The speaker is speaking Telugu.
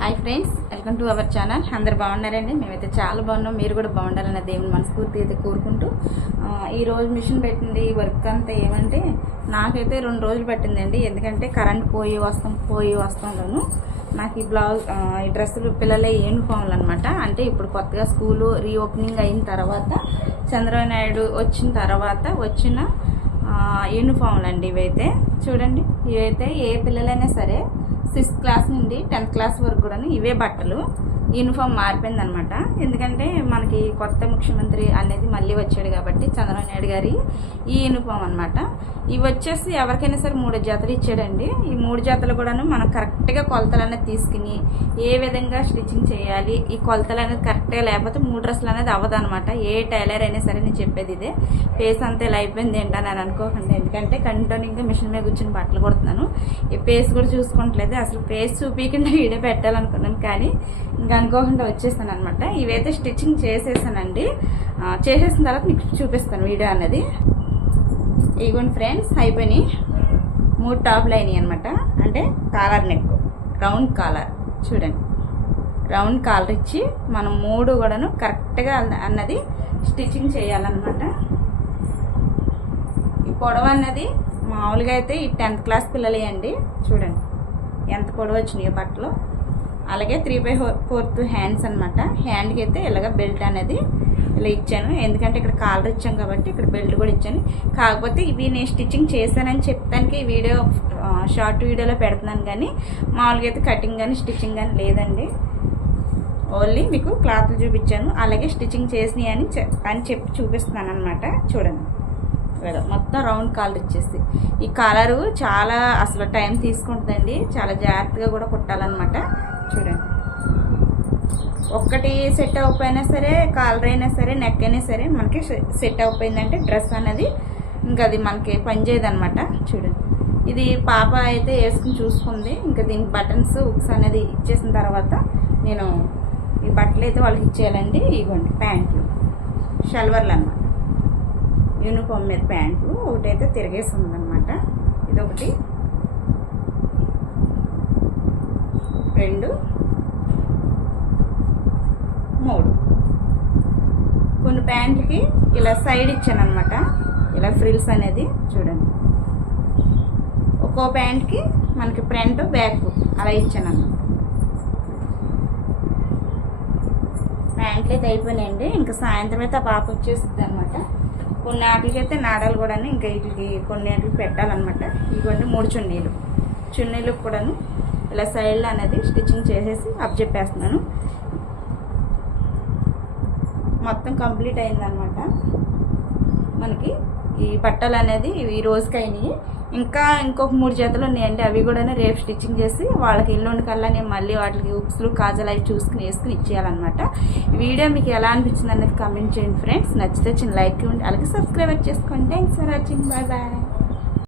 Hi friends, welcome to our channel. అందరు బాగున్నారండి? మేమైతే చాలా బాగున్నాం. మీరు కూడా బాగుండాలన్న దేవుని మనస్ఫూర్తి అయితే కోరుకుంటూ ఈరోజు మిషన్ పెట్టింది. వర్క్ అంతా ఏమంటే నాకైతే 2 రోజులు పట్టిందండి. ఎందుకంటే కరెంట్ పోయి వస్తాను. నాకు ఈ బ్లౌజ్ ఈ డ్రెస్సులు పిల్లలే యూనిఫామ్లు అనమాట. అంటే ఇప్పుడు కొత్తగా స్కూలు రీఓపెనింగ్ అయిన తర్వాత చంద్రబాబు నాయుడు వచ్చిన తర్వాత వచ్చిన యూనిఫామ్లు అండి. ఇవైతే చూడండి, ఇవైతే ఏ పిల్లలైనా సరే 6th క్లాస్ నుండి 10th క్లాస్ వరకు కూడా ఇవే బట్టలు. యూనిఫామ్ మారిపోయింది అనమాట. ఎందుకంటే మనకి కొత్త ముఖ్యమంత్రి అనేది మళ్ళీ వచ్చాడు కాబట్టి చంద్రబాబు నాయుడు గారి ఈ యూనిఫామ్ అనమాట. ఇవి వచ్చేసి ఎవరికైనా సరే 3 జతలు ఇచ్చాడండి. ఈ 3 జతలు కూడాను మనం కరెక్ట్గా కొలతలు అనేది తీసుకుని ఏ విధంగా స్టిచ్చింగ్ చేయాలి, ఈ కొలతలు అనేది కరెక్ట్గా లేకపోతే 3 డ్రెస్సులు అనేది అవ్వదనమాట. ఏ టైలర్ అయినా సరే నేను చెప్పేది ఇదే. ఫేస్ అంతా ఇలా అయిపోయింది ఏంటని అని అనుకోకండి. ఎందుకంటే కంటిన్యూగా మిషన్ మీద కూర్చొని బట్టలు కొడుతున్నాను. ఈ ఫేస్ కూడా చూసుకోవట్లేదు. అసలు ఫేస్ చూపించకుండా వీడియో పెట్టాలనుకున్నాను, కానీ ఇంకా అనుకోకుండా వచ్చేసాను అనమాట. ఇవైతే స్టిచ్చింగ్ చేసేసానండి. చేసేసిన తర్వాత మీకు చూపిస్తాను వీడియో అనేది. ఇగోండి ఫ్రెండ్స్, అయిపోయినాయి. 3 టాప్లు అయినాయి అనమాట. అంటే కాలర్ నెక్, రౌండ్ కాలర్ చూడండి. రౌండ్ కాలర్ ఇచ్చి మనం 3 కూడాను కరెక్ట్గా అన్నది స్టిచ్చింగ్ చేయాలన్నమాట. ఈ పొడవు అన్నది మామూలుగా అయితే ఈ 10th క్లాస్ పిల్లలే అండి. చూడండి ఎంత పొడవు వచ్చినాయి బట్టలు. అలాగే 3/4 హ్యాండ్స్ అనమాట. హ్యాండ్కి అయితే ఇలాగ బెల్ట్ అనేది ఇలా ఇచ్చాను. ఎందుకంటే ఇక్కడ కాలర్ ఇచ్చాం కాబట్టి ఇక్కడ బెల్ట్ కూడా ఇచ్చాను. కాకపోతే ఇవి నేను స్టిచ్చింగ్ చేశానని చెప్తానికి ఈ వీడియో షార్ట్ వీడియోలో పెడుతున్నాను, కానీ మామూలుగా అయితే కటింగ్ కానీ స్టిచ్చింగ్ కానీ లేదండి. ఓన్లీ మీకు క్లాత్లు చూపించాను, అలాగే స్టిచ్చింగ్ చేసినాయి అని చెప్పి చూపిస్తున్నాను అనమాట. చూడండి, మొత్తం రౌండ్ కాలర్ ఇచ్చేసి ఈ కాలరు చాలా అసలు టైం తీసుకుంటుందండి. చాలా జాగ్రత్తగా కూడా కుట్టాలన్నమాట. చూడండి, ఒక్కటి సెట్ అవ్వకపోయినా సరే, కాలర్ అయినా సరే, నెక్ అయినా సరే మనకి సెట్ అవ్వకపోయిందంటే డ్రెస్ అనేది ఇంకా అది మనకి పనిచేయదు అనమాట. చూడండి, ఇది పాప అయితే వేసుకుని చూసుకుంది. ఇంకా దీనికి బటన్స్ హుక్స్ అనేది ఇచ్చేసిన తర్వాత నేను ఈ బట్టలు అయితే వాళ్ళకి ఇచ్చేయాలండి. ఇవ్వండి ప్యాంట్లు, షల్వర్లు అనమాట. యూనిఫామ్ మీద ప్యాంటు ఒకటైతే తిరిగేసి ఉందన్నమాట. ఇదొకటి, 2, 3. కొన్ని ప్యాంట్లకి ఇలా సైడ్ ఇచ్చాను అనమాట. ఇలా ఫ్రిల్స్ అనేది చూడండి. ఒక్కో ప్యాంట్కి మనకి ఫ్రంట్ బ్యాక్ అలా ఇచ్చాను అన్నమాట. ప్యాంట్లు అయితే అయిపోయినాయండి. ఇంకా సాయంత్రం అయితే ఆ పాప వచ్చేస్తుంది అనమాట. కొన్ని వాటికి అయితే నాడాలు కూడా ఇంకా వీటికి కొన్ని వాటికి పెట్టాలన్నమాట. ఇవ్వండి 3 చున్నీలకు కూడాను ఇలా సైడ్లో అనేది స్టిచ్చింగ్ చేసేసి అప్పచెప్పేస్తున్నాను. మొత్తం కంప్లీట్ అయిందనమాట. మనకి ఈ బట్టలు అనేది ఈ రోజుకి అయినాయి. ఇంకొక 3 జతలు ఉన్నాయండి. అవి కూడా రేపు స్టిచ్చింగ్ చేసి వాళ్ళకి ఎల్లుండి కల్లా నేను మళ్ళీ వాటికి ఉక్స్లు కాజలు అవి వేసుకుని ఇచ్చేయాలన్నమాట. ఈ వీడియో మీకు ఎలా అనిపించింది అనేది కామెంట్ చేయండి ఫ్రెండ్స్. నచ్చితే చిన్న లైక్ ఇవ్వండి, అలాగే సబ్స్క్రైబ్ చేసుకోండి. Thanks for watching. Bye bye.